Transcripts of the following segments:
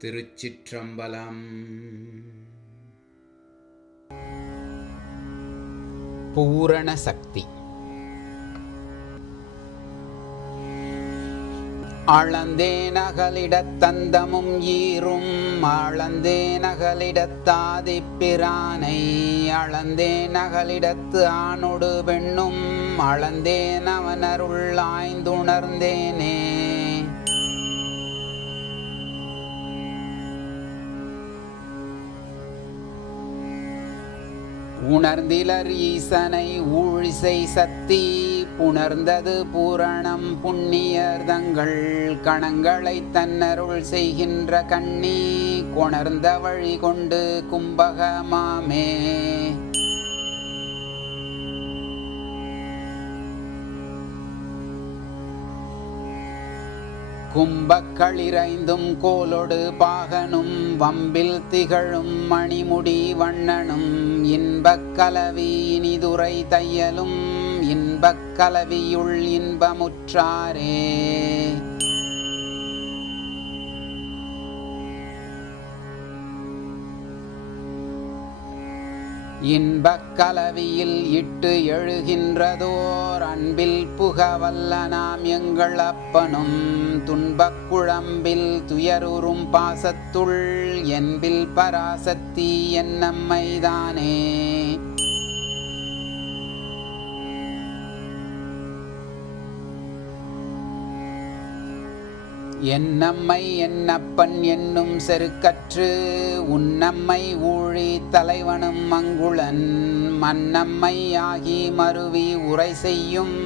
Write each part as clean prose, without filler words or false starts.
திருச்சிற்றம்பலம். பூரண சக்தி. அளந்தேனகலிடத் தந்தமும் ஈரும் அளந்தேனகலிடத்தாதிப்பிரானை அளந்தேனகலிடத்து ஆணொடு பெண்ணும் அளந்தேன் அவனருள் ஆய்ந்துணர்ந்தேனே. உணர்ந்திலர் ஈசனை ஊழிசை சக்தி புணர்ந்தது பூரணம் புண்ணியர் தங்கள் கணங்களை தன்னருள் செய்கின்ற கண்ணி கொணர்ந்த வழி கொண்டு கும்பகமாமே. கும்பக்களிரைந்தும் கோலொடு பாகனும் வம்பில் திகழும் மணிமுடி வண்ணனும் இன்பக் கலவி இனிதுரை தையலும் இன்பக் கலவியுள் இன்பமுற்றாரே. இன்பக் கலவியில் இட்டு எழுகின்றதோர் அன்பில் புகவல்ல நாம் எங்கள் அப்பனும் துன்பக் குழம்பில் துயருறும் பாசத்துள் என்பில் பராசக்தி என்னம்மைதானே. என்னம்மை என்னப்பன் என்னும் செருக்கற்று உன்னம்மை ஊழி தலைவனும் மங்குளன் மன்னம்மை ஆகி மருவி உரை செய்யும்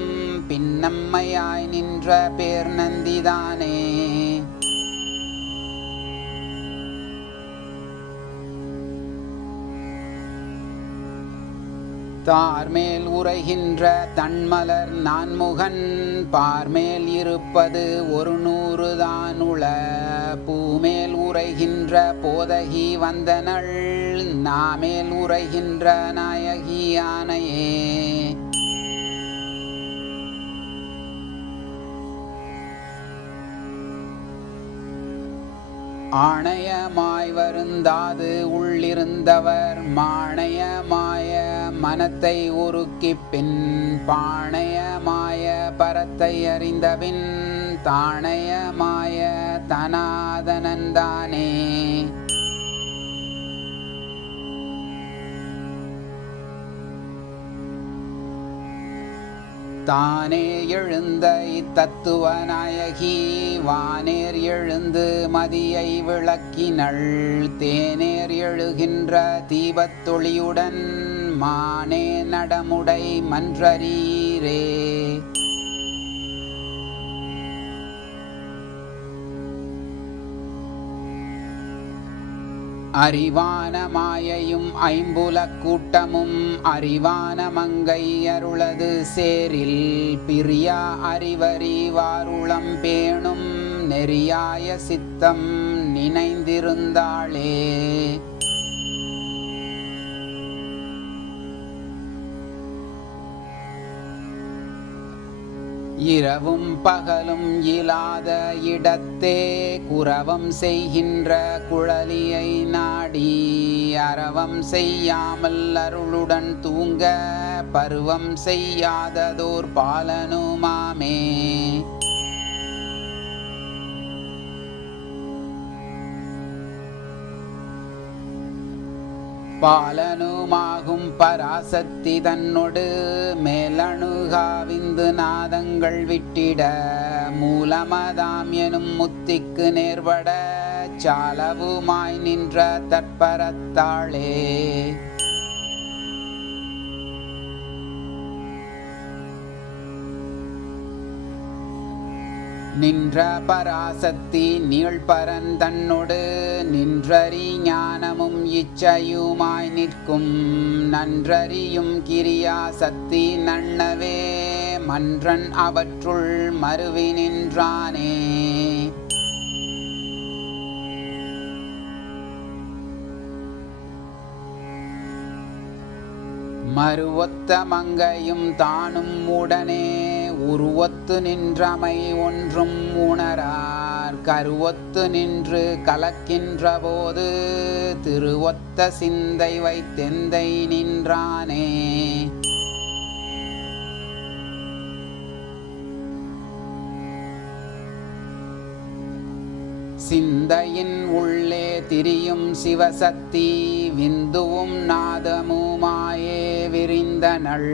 பின்னம்மையாய் நின்ற பேர் நந்திதானே. தார்மேல் உரைகின்ற தன்மலர் நான்முகன் பார்மேல் இருப்பது 100 தானுள பூமேல் உரைகின்ற போதகி வந்தனள் நாமேல் உரைகின்ற நாயகி ஆனையே. ஆணையமாய் வருந்தாது உள்ளிருந்தவர் மாணையமாய மனத்தை உருக்கிப் பின் பாணையமாய பரத்தை அறிந்தபின் தாணையமாய தனாதனந்தானே. தானே எழுந்த இத்தத்துவ நாயகி வானேர் எழுந்து மதியை விளக்கினள் தேனேர் எழுகின்ற தீபத்தொளியுடன் மானே நடமுடை மன்றரீரே. அறிவான மாயையும் ஐம்புலக் கூட்டமும் அறிவான மங்கை அருளது சேரில் பிரியா அறிவறிவாருளம் பேணும் நெறியாய சித்தம் நினைந்திருந்தாளே. இரவும் பகலும் இலாத இடத்தே குரவம் செய்கின்ற குழலியை நாடி அரவம் செய்யாமல் அருளுடன் தூங்க பருவம் செய்யாததோர் பாலனுமாமே. பாலனுமாகும் பராசக்தி தன்னொடு மேலணுகாவிந்து நாதங்கள் விட்டிட மூலமதாம் எனும் முத்திக்கு நேர்பட சாலவுமாய் நின்ற தற்பரத்தாளே. நின்ற பராசக்தி நீள்பரன் தன்னொடு நின்றறி ஞானமும் இச்சையுமாய் நிற்கும் நன்றறியும் கிரியா சக்தி நன்னவே மன்றன் அவற்றுள் மருவி நின்றானே. மருவொத்த மங்கையும் தானும் உடனே உருவொத்து நின்றமை ஒன்றும் உணரார் கருவொத்து நின்று கலக்கின்ற போது திருவொத்த சிந்தை வைத்தெந்தை நின்றானே. சிந்தையின் உள்ளே திரியும் சிவசக்தி விந்துவும் நாதமுமாயே விரிந்தனள்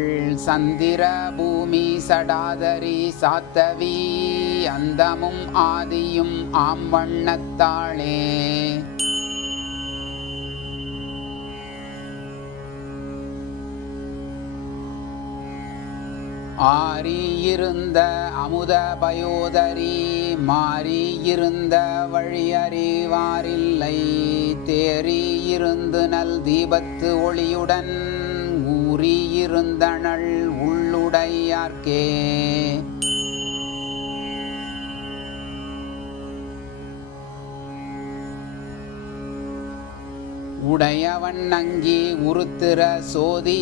சந்திர பூமி சடாதரி சாத்தவி அந்தமும் ஆதியும் ஆம்வண்ணத்தாளே. ஆரியிருந்த அமுத பயோதரி மாறியிருந்த வழியறிவாரில்லை தேறியிருந்து நல் தீபத்து ஒளியுடன் ஊறியிருந்தனள் உள்ளுடையார்க்கே. உடையவன் அங்கி உருத்திர சோதி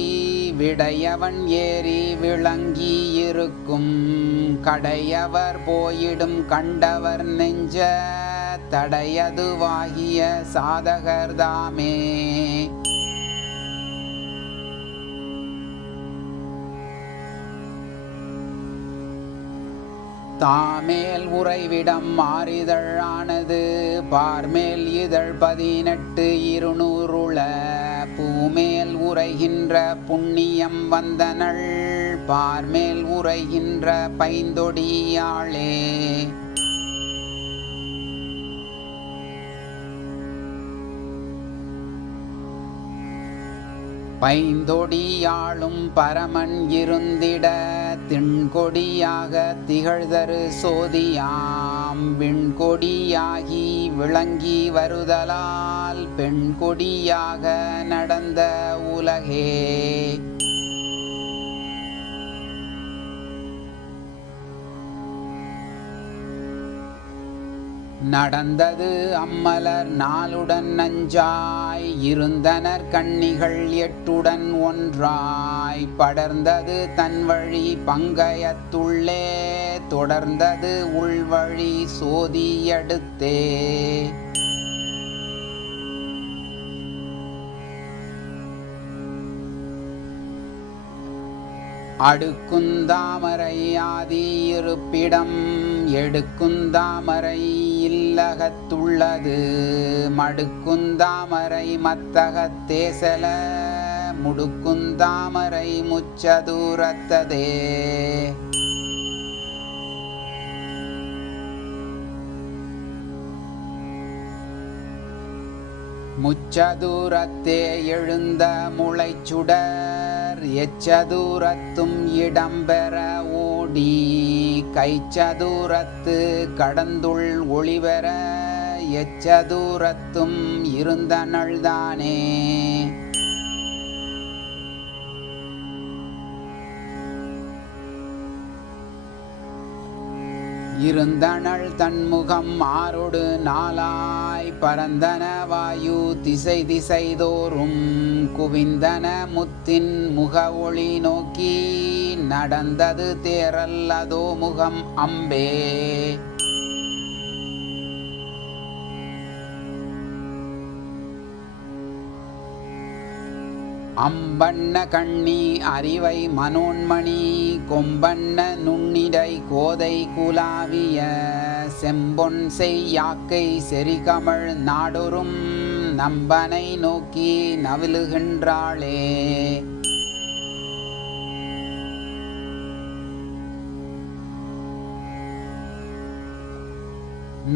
விடையவன் ஏறி விளங்கி இருக்கும் கடையவர் போயிடும் கண்டவர் நெஞ்ச தடையதுவாகிய சாதகர்தாமே. தாமேல் உறைவிடம் மாறிதழானது பார்மேல் இதழ் 18 200 பூமேல் உரைகின்ற புண்ணியம் வந்தனள் பார்மேல் உரைகின்ற பைந்தொடியாளே. பைந்தொடியாளும் பரமன் இருந்திட திண்கொடியாக திகழ்தரு சோதியாம் விண்கொடியாகி விளங்கி வருதலால் பெண்கொடியாக நடந்த உலகே. நடந்தது அம்மலர் நாளுடன் நஞ்சாய் இருந்தனர் கன்னிகள் 8 ஒன்றாய் படர்ந்தது தன் வழி பங்கயத்துள்ளே தொடர்ந்தது உள்வழி சோதியடுத்தே. அடுக்குந்தாமரை ஆதி இருப்பிடம் எடுக்குந்தாமரை இல்லகத்துள்ளது மடுக்குந்தாமரை மத்தகத்தேசல முடுக்குந்தாமரை முச்சதூரத்ததே. முச்சதூரத்தே எழுந்த முளைச்சுடர் எச்சதூரத்தும் இடம்பெற ஓடி கைச்சதூரத்து கடந்துள் ஒளிவெற எச்சதூரத்தும் இருந்தனள்தானே. இருந்தனள் தன்முகம் ஆறொடு நாளாய் பரந்தன வாயு திசை திசைதோறும் குவிந்தன முத்தின் முக ஒளி நோக்கி நடந்தது தேரல் அதோ முகம் அம்பே. அம்பண்ண கண்ணி அறிவை மனோன்மணி கொம்பண்ண நுண்ணிடை கோதை குலாவிய செம்பொன் செய்யாக்கை செறிகமழ் நாடொரும் நம்பனை நோக்கி நவிலுகின்றாளே.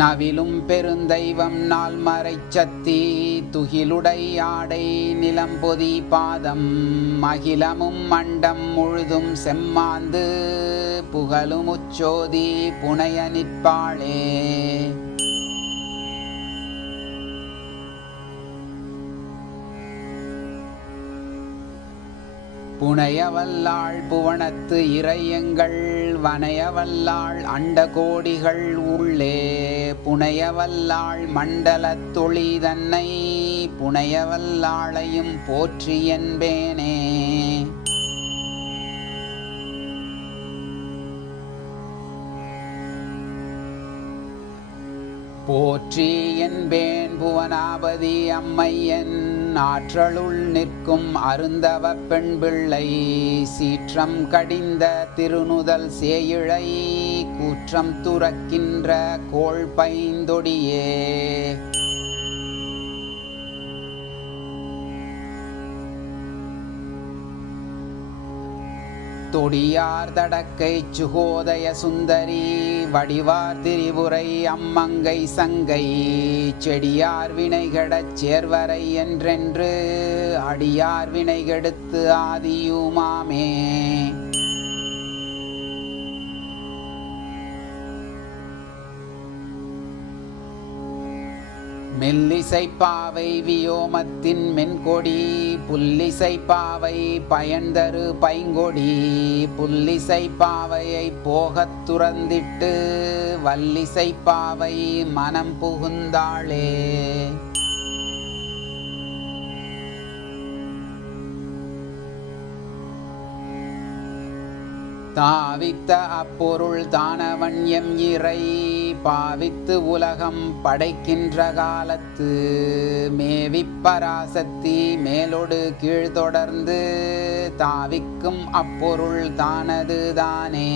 நவிலும் பெருந்தெய்வம் நால்மறைச் சத்தி துகிலுடை ஆடை நிலம்பொதி பாதம் அகிலமும் மண்டம் முழுதும் செம்மாந்து புகழுமுச்சோதி புனைய நிற்பாளே. புனையவல்லாள் புவனத்து இறையங்கள் வனையவல்லாள் அண்ட கோடிகள் உள்ளே புனையவல்லாள் மண்டலத் தொழி தன்னை புனையவல்லாளையும் போற்றி என்பேனே. போற்றி என்பேன் புவனாபதி அம்மையன் ஆற்றலுள் நிற்கும் அருந்தவ பெண் பிள்ளை சீற்றம் கடிந்த திருநுதல் சேயிழை கூற்றம் துறக்கின்ற கோள் பைந்தொடியே. தொடியார் தடக்கை சுகோதய சுந்தரி வடிவார் திரிபுரை அம்மங்கை சங்கை செடியார் வினைகடச் சேர்வரை என்றென்று அடியார் வினைகெடுத்து ஆதியுமாமே. மெல்லிசைப்பாவை வியோமத்தின் மென்கொடி புல்லிசைப்பாவை பயன்தரு பைங்கொடி புல்லிசைப்பாவையை போகத் துறந்திட்டு வல்லிசைப்பாவை மனம் புகுந்தாளே. தாவித்த அப்பொருள் தானவன் எம் இறை பாவித்து உலகம் படைக்கின்ற காலத்து மேவிப்பராசக்தி மேலொடு கீழ்தொடர்ந்து தாவிக்கும் அப்பொருள் தானது தானே.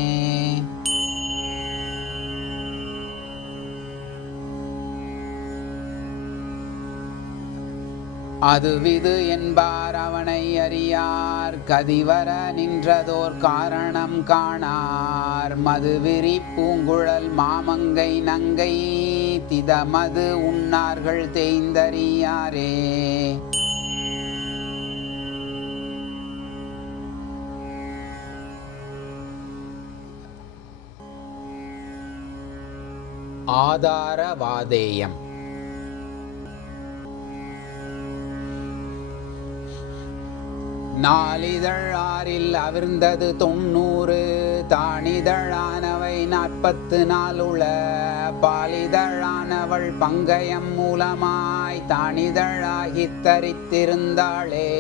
அதுவிது என்பார் அவனை அறியார் கதிவர நின்றதோர் காரணம் காணார் மதுவிரி பூங்குழல் மாமங்கை நங்கை திதமது உண்ணார்கள் தேய்ந்தறியாரே. ஆதாரவாதேயம். நாளிதழ் ஆறில் அவிர்ந்தது 90 தானிதழானவை 44 உள பாலிதழானவள் பங்கயம் மூலமாய் தானிதழாகித் தரித்திருந்தாளே.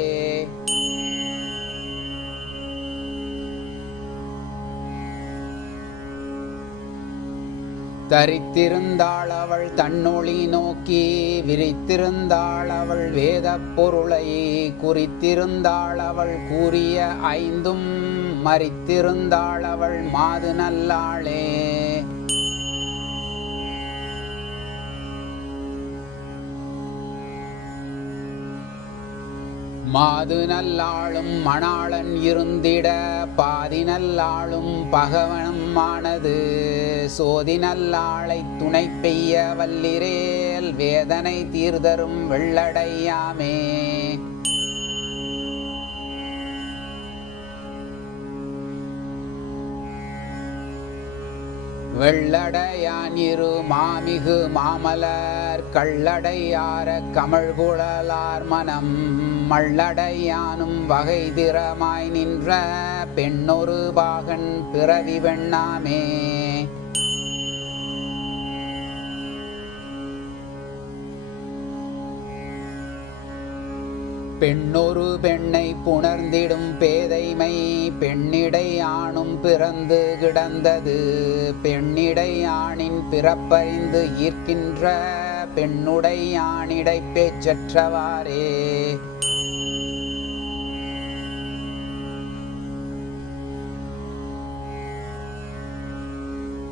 தரித்திருந்தாள் அவள் தன்னொளி நோக்கி விரித்திருந்தாள் அவள் வேத பொருளை குறித்திருந்தாள் அவள் கூறிய 5 மறித்திருந்தாள் அவள் மாது நல்லாளே. மாது நல்லாளும் மணாளன் இருந்திட பாதி நல்லாளும் பகவனும் ஆனது சோதி நல்லாளை துணை பெய்ய வல்லிரேல் வேதனை தீர்தரும் வெள்ளடையாமே. வெள்ளடையான் இரு மாமிகு மாமலர் கள்ளடையார கமழ்குழலார் மனம் மள்ளடையானும் வகை திறமாய் நின்ற பெண்ணொரு பாகன் பிறவி வெண்ணாமே. பெண்ணொரு பெண்ணை புணர்ந்திடும் பேதைமை பெண்ணிடை ஆணும் பிறந்து கிடந்தது பெண்ணிடை ஆணின் பிறப்பறிந்து ஈர்க்கின்ற பெண்ணுடை ஆணிடை பேச்சற்றவாறே.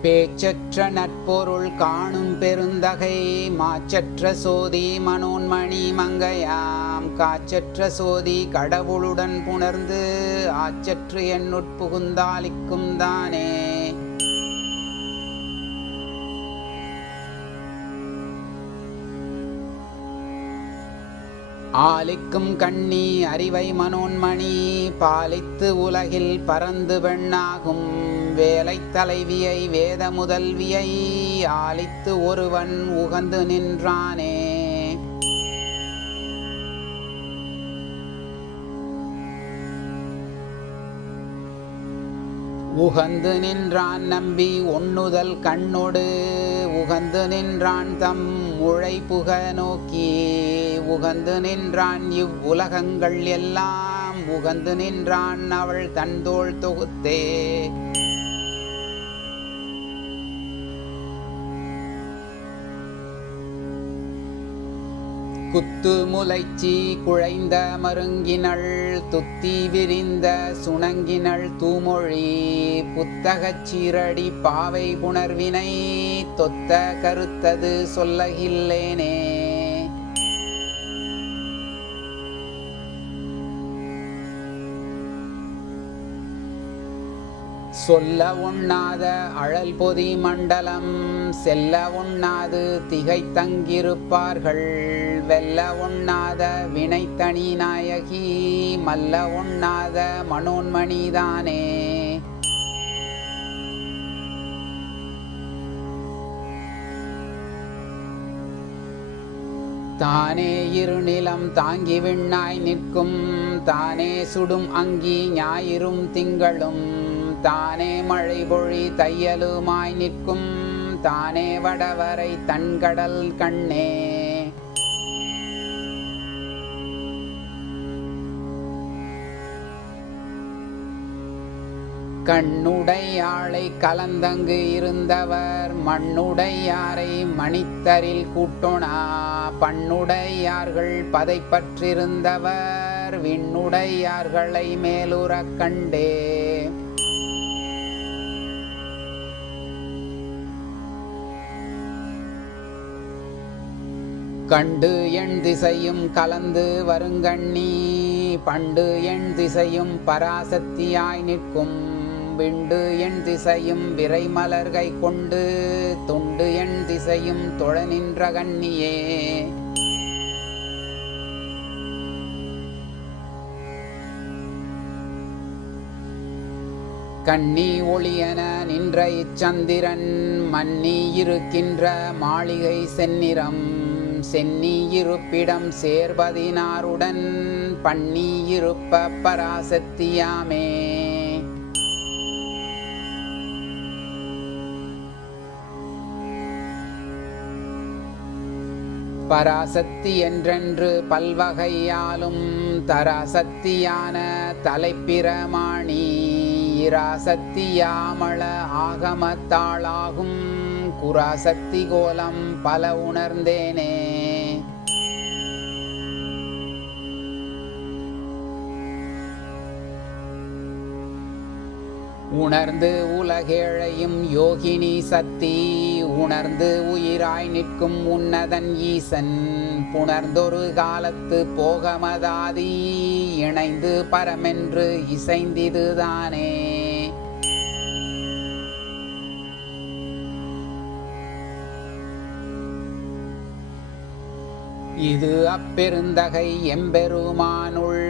பேச்சற்ற நற்பொருள் காணும் பெருந்தகை மாச்சற்ற சோதி மனோன்மணி மங்கையாம் காச்சற்ற சோதி கடவுளுடன் புணர்ந்து ஆச்சற்று எண்ணுட்புகுந்தாலிக்கும் தானே. ஆலிக்கும் கண்ணி அறிவை மனோன்மணி பாலித்து உலகில் பறந்து பெண்ணாகும் வேலை தலைவியை வேத முதல்வியை ஆலித்து ஒருவன் உகந்து நின்றானே. உகந்து நின்றான் நம்பி ஒண்ணுதல் கண்ணொடு உகந்து நின்றான் தம் உழைப்புக நோக்கி உகந்து நின்றான் இவ்வுலகங்கள் எல்லாம் உகந்து நின்றான் அவள் தன்தோள் தொகுத்தே. குத்து முலைச்சி குழைந்த மருங்கினள் துத்தி விரிந்த சுணங்கினள் தூமொழி புத்தகச் சீரடி பாவை புணர்வினை தொத்த கருத்தது சொல்லகில்லேனே. சொல்ல உண்ணாத அழல் பொதி மண்டலம் செல்ல உண்ணாது திகைத்தங்கிருப்பார்கள் வெல்ல உண்ணாத வினைத்தனி நாயகி மல்ல உண்ணாத மனோன்மணிதானே. தானே இருநிலம் தாங்கி விண்ணாய் நிற்கும் தானே சுடும் அங்கி ஞாயிறும் திங்களும் தானே மழை பொழி தையலுமாய் நிற்கும் தானே வடவரை தன்கடல் கண்ணே. கண்ணுடையாளை கலந்தங்கு இருந்தவர் மண்ணுடையாரை மணித்தரில் கூட்டொணா பண்ணுடையார்கள் பதைப்பற்றிருந்தவர் விண்ணுடையார்களை மேலுறக் கண்டே. கண்டு எண் திசையும் கலந்து வருங்கண்ணி பண்டு எண் திசையும் பராசக்தியாய் நிற்கும் விண்டு எண் திசையும் விரைமலர்கை கொண்டு தொண்டு எண் திசையும் தொழ நின்ற கண்ணியே. கண்ணி ஒளியன நின்ற இச்சந்திரன் மன்னி இருக்கின்ற மாளிகை செந்நிறம் சென்னி இருப்பிடம் சேர்பதினாருடன் பண்ணி இருப்ப பராசக்தியாமே. பராசக்தி என்றென்று பல்வகையாலும் தராசக்தியான தலைப்பிரமாணி இராசக்தியாமள ஆகமத்தாளாகும் குராசக்தி கோலம் பல உணர்ந்தேனே. உணர்ந்து உலகேழையும் யோகினி சக்தி உணர்ந்து உயிராய் நிற்கும் உன்னதன் ஈசன் புணர்ந்தொரு காலத்து போகமதாதி இணைந்து பரமென்று இசைந்திதுதானே. இது அப்பெருந்தகை எம்பெருமானுள்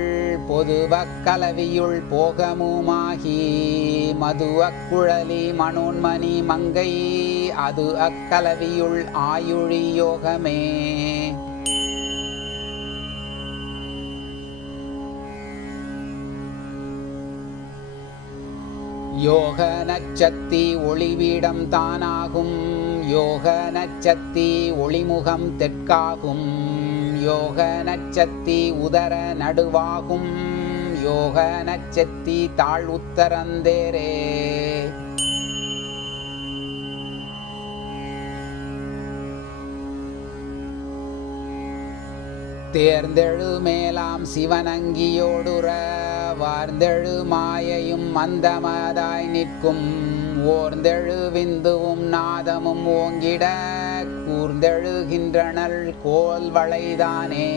பொதுவக் கலவியுள் போகமுமாகி மது அக்குழலி மனோன்மணி மங்கை அது அக்கலவியுள் ஆயுழி யோகமே. யோக நச்சத்தி ஒளிவீடம் தானாகும் யோக நச்சத்தி ஒளிமுகம் தெற்காகும் யோக நச்சத்தி உதர நடுவாகும் யோக நச்சத்தி தாழ் உத்தரந்தேரே. தேர்ந்தெழு மேலாம் சிவனங்கியோடுற வார்ந்தெழு மாயையும் மந்தமதாய் நிற்கும் ஓர்ந்தெழு விந்துவும் நாதமும் ஓங்கிட கூர்ந்தெழுகின்றனள் கோல் வளைதானே.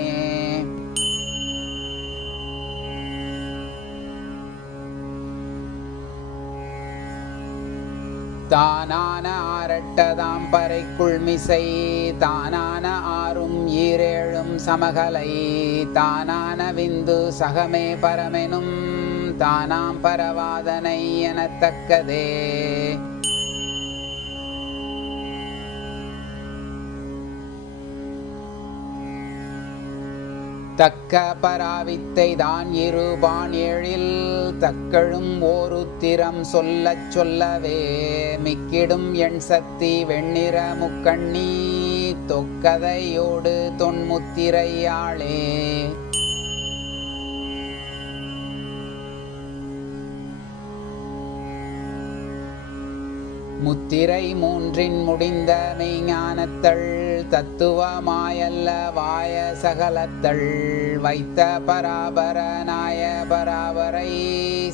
தானான ஆரட்டதாம் பறைக்குள் மிசை தானான ஆறும் ஈரேழும் சமகலை தானான விந்து சகமே பரமெனும் தானாம் பரவாதனை எனத்தக்கதே. தக்க பராவித்தை தான் இருபான் ஏழில் தக்கழும் ஓருத்திரம் சொல்லச் சொல்லவே மிக்கிடும் எண் சக்தி வெண்ணிற முக்கண்ணி தொக்கதையோடு தொன்முத்திரையாளே. முத்திரை மூன்றின் முடிந்த மெய்ஞானத்தள் தத்துவமாயல்ல வாய சகலத்தள் வைத்த பராபர நாய பராபரை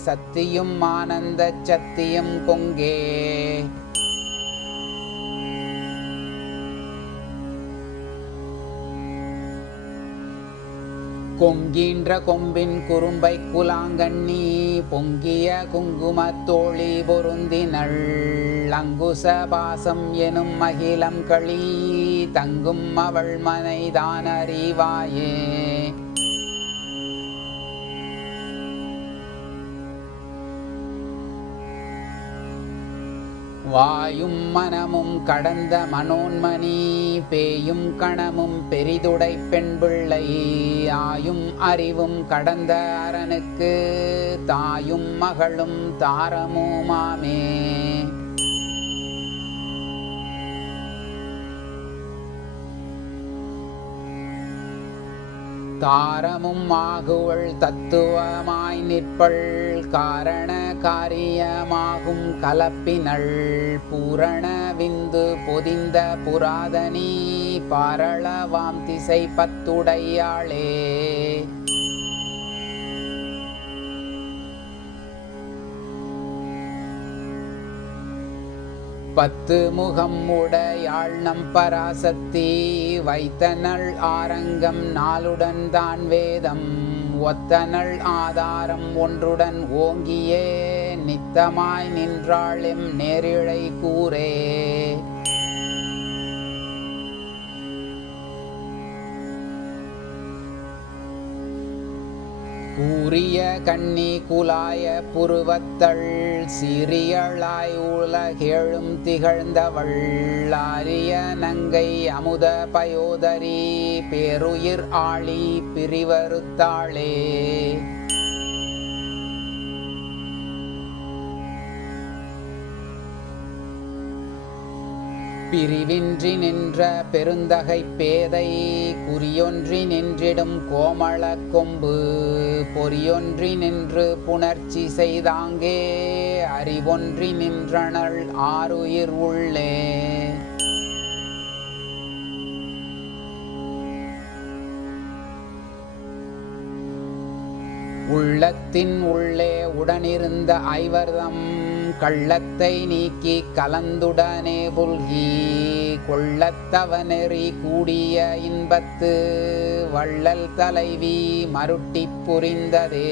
சத்தியும் ஆனந்த சத்தியும் கொங்கே. கொங்கின்ற கொம்பின் குறும்பை குலாங்கண்ணி பொங்கிய குங்குமத்தோழி பொருந்தினள் அங்குச பாசம் எனும் அகிலம் களி தங்கும் அவள் மனைதான் அறிவாயே. வாயும் மனமும் கடந்த மனோன்மணி பேயும் கணமும் பெரிதுடை பெண் பிள்ளை ஆயும் அறிவும் கடந்த அரனுக்கு தாயும் மகளும் தாரமுமாமே. தாரமும் ஆகுவள் தத்துவமாய் நிற்பள் காரண காரியமாகும் கலப்பினள் பூரண விந்து பொதிந்த புராதனி பாரளவாம் திசை பத்துடையாளே. பத்து முகம் உடையாள் நம்பராசக்தி வைத்தனள் ஆரங்கம் நாளுடன் தான் வேதம் ஒத்தனள் ஆதாரம் ஒன்றுடன் ஓங்கியே நித்தமாய் நின்றாளும் நேரிழை கூரே. கூரிய கண்ணி குலாய புருவத்தள் சிறியளாய் உலகேழும் திகழ்ந்தவள் ஆரிய நங்கை அமுத பயோதரி பேருயிர் ஆளி பிரிவறுத்தாளே. பிரிவின்றி நின்ற பெருந்தகை பேதை குறியொன்றி நின்றிடும் கோமள கொம்பு பொறியொன்றி நின்று புணர்ச்சி செய்தாங்கே அறிவொன்றி நின்றனள் ஆருயிர் உள்ளே. உள்ளத்தின் உள்ளே உடனிருந்த ஐவர்தம் கள்ளத்தை நீக்கி கலந்துடனே புல்கி கொள்ளத்தவனெறி கூடிய இன்பத்து வள்ளல் தலைவி மருட்டி புரிந்ததே.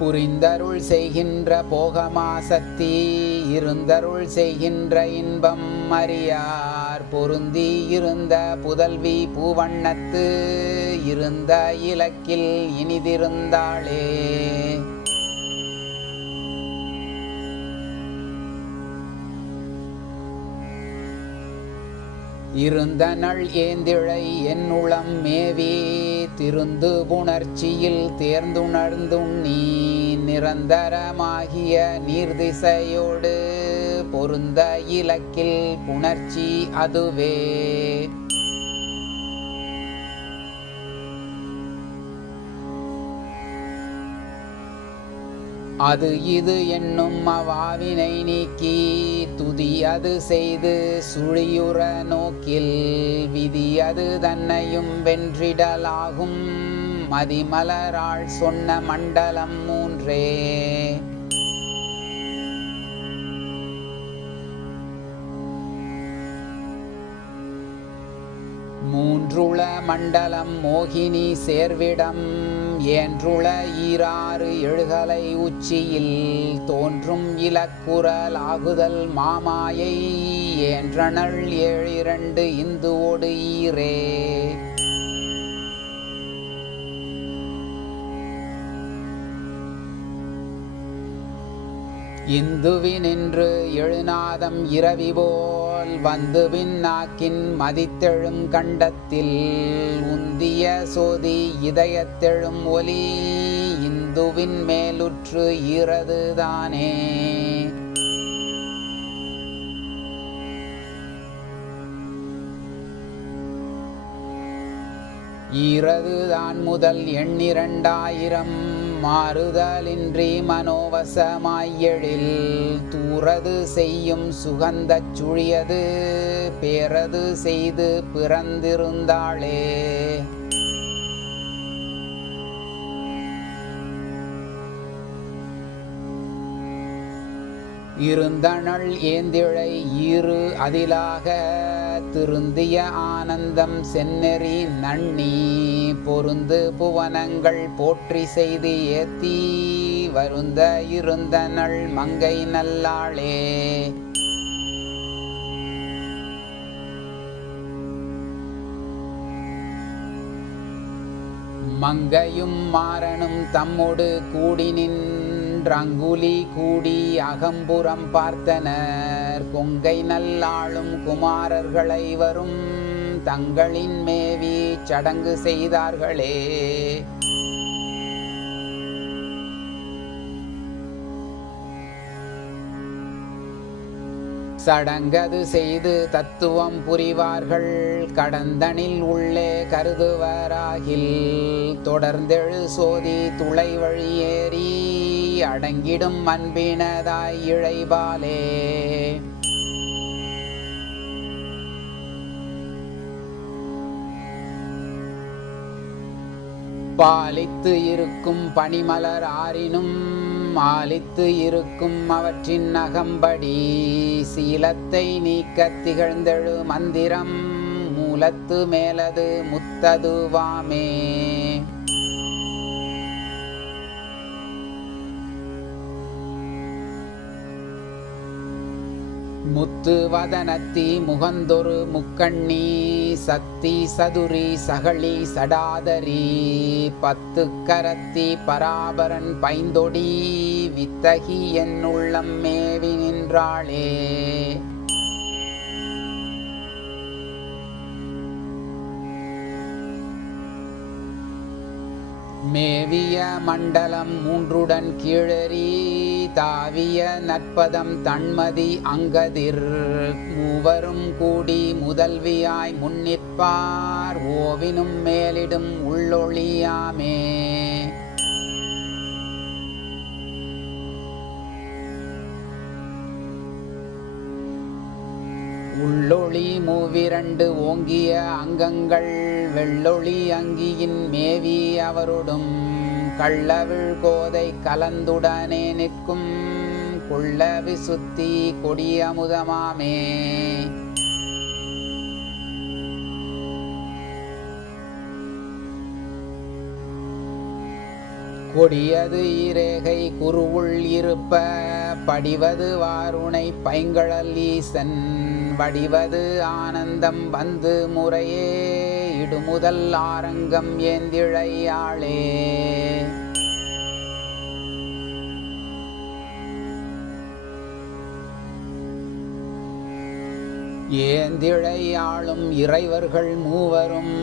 புரிந்தருள் செய்கின்ற போகமாசக்தி இருந்தருள் செய்கின்ற இன்பம் அறியார் பொருந்தி இருந்த புதல்வி பூவண்ணத்து இருந்த இலக்கில் இனிதிருந்தாளே. இருந்தனள் ஏந்திழை என்னுளம் மேவி திருந்து புணர்ச்சியில் தேர்ந்துணர்ந்துண்ணி நிரந்தரமாகிய நீர்திசையோடு பொருந்த இலக்கில் புணர்ச்சி அதுவே. அது இது என்னும் அவாவினை நீக்கி துதி அது செய்து சுழியுற நோக்கில் விதி அது தன்னையும் வென்றிடலாகும் மதிமலராள் சொன்ன மண்டலம் மூன்றே. மூன்றுள மண்டலம் மோகினி சேர்விடம் ஏன்றுள ஈராறு எழுகலை உச்சியில் தோன்றும் இலக்குரல் ஆகுதல் மாமாயை ஏன்றனள் ஏழிரண்டு இந்துவோடு ஈரே. இந்துவினின்று எழுநாதம் இரவி போல் வந்துவின் நாக்கின் மதித்தெழும் கண்டத்தில் உந்திய சோதி இதயத்தெழும் ஒலி இந்துவின் மேலுற்று ஈரதுதானே. ஈரதுதான் முதல் 12,000 மாறுதலின்றி மனோவசமாய் எழில் தூரது செய்யும் சுகந்தச் சுழியது பேரது செய்து பிறந்திருந்தாளே. இருந்தனள் ஏந்திழை ஈறு அதிலாக திருந்திய ஆனந்தம் செந்நெறி நன்னி பொருந்து புவனங்கள் போற்றி செய்து ஏத்தி வருந்த இருந்தனள் மங்கை நல்லாளே. மங்கையும் மாறனும் தம்மொடு கூடி நின்றங்குலி கூடி அகம்புறம் பார்த்தனர் கொங்கை நல்லாளும் குமாரர்களை வரும் தங்களின் மேவி சடங்கு செய்தார்களே. சடங்கது செய்து தத்துவம் புரிவார்கள் கடந்தனில் உள்ளே கருதுவராகில் தொடர்ந்தெழு சோதி துளை வழியேறி அடங்கிடும் அன்பினதாய் இழைபாலே. பாலித்து இருக்கும் பனிமலர் ஆறினும் மாலித்து இருக்கும் அவற்றின் அகம்படி சீலத்தை நீக்க திகழ்ந்தெழு மந்திரம் மூலத்து மேலது முத்ததுவாமே. முத்து வதனத்தி முகந்தொரு முக்கண்ணி சத்தி சதுரி சகளி சடாதரி பத்து கரத்தி பராபரன் பைந்தொடி வித்தகி என்னுள்ளம் மேவி நின்றாளே. மேவிய மண்டலம் மூன்றுடன் கீழறி தாவிய நற்பதம் தன்மதி அங்கதிர் மூவரும் கூடி முதல்வியாய் முன்னிற்பார் ஓவினும் மேலிடும் உள்ளொளியாமே. உள்ளொளி மூவிரண்டு ஓங்கிய அங்கங்கள் வெள்ளொளி அங்கியின் மேவி அவருடும் கள்ளவிழ் கோதை கலந்துடனே நிற்கும் கொள்ள விசுத்தி கொடியமுதமாமே. கொடியது இரேகை குருவுள் இருப்ப படிவது வாருணை பைங்கழல் ஈசன் வடிவது ஆனந்தம் வந்து முறையே இடுமுதல் ஆரங்கம் ஏந்திழையாளே. ஏந்திழையாளும் இறைவர்கள் மூவரும்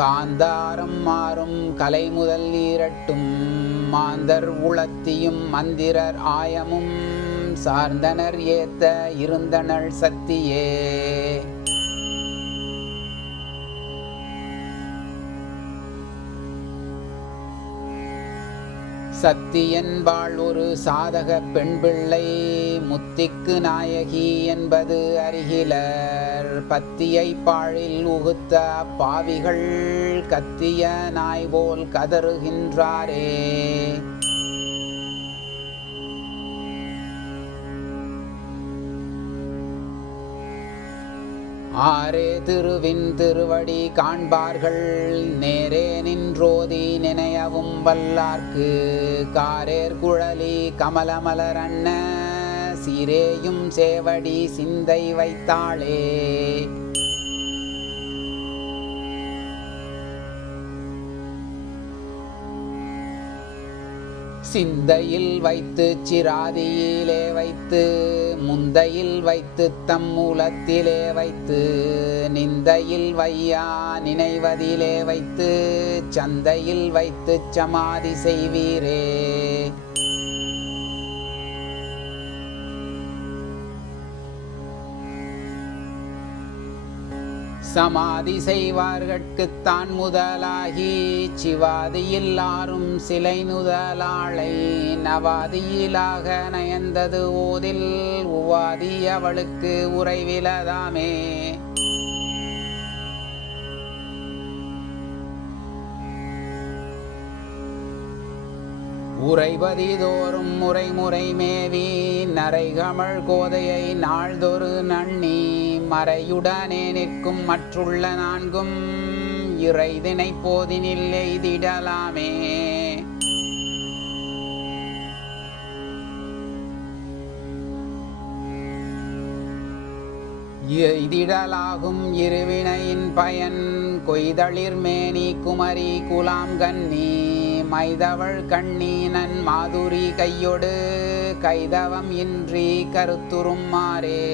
காந்தாரம் மாறும் கலை முதல் ஈரட்டும் மாந்தர் உளத்தியும் மந்திரர் ஆயமும் சார்ந்தனர் ஏத்த இருந்தனள் சத்தியே. சத்தியன்பாள் ஒரு சாதக பெண் பிள்ளை முத்திக்கு நாயகி என்பது அருகிலர் பத்தியை பாழில் உகுத்த பாவிகள் கத்திய நாய் போல் கதறுகின்றாரே. ஆரே திருவின் திருவடி காண்பார்கள் நேரே நின்றோதி நினையவும் வல்லார்க்கு காரேர் குழலி கமலமலர் அன்ன சீரேயும் சேவடி சிந்தை வைத்தாளே. சிந்தையில் வைத்து சிராதியிலே வைத்து முந்தையில் வைத்து தம் மூலத்திலே வைத்து நிந்தையில் வையா நினைவதிலே வைத்து சந்தையில் வைத்து சமாதி செய்வீரே. சமாதி செய்வார்கட்குத்தான் முதலாகி சிவாதியில் ஆறும் சிலை நுதலாளை நவாதியிலாக நயந்தது ஓதில் உவாதி அவளுக்கு உறைவிலதாமே. உறைபதிதோறும் முறைமுறை மேவி நரைகமழ் கோதையை நாள்தொரு நன்னி மறையுடனே நிற்கும் மற்றுள்ள நான்கும் இறைதினை போதினில் எய்திடலாமே. எய்திடலாகும் இருவினையின் பயன் கொய்தளிர் மேனி குமரி குலாம் கன்னி மைதவள் கண்ணீனன் மாதுரி கையொடு கைதவம் இன்றி கருத்துறும் மாறே.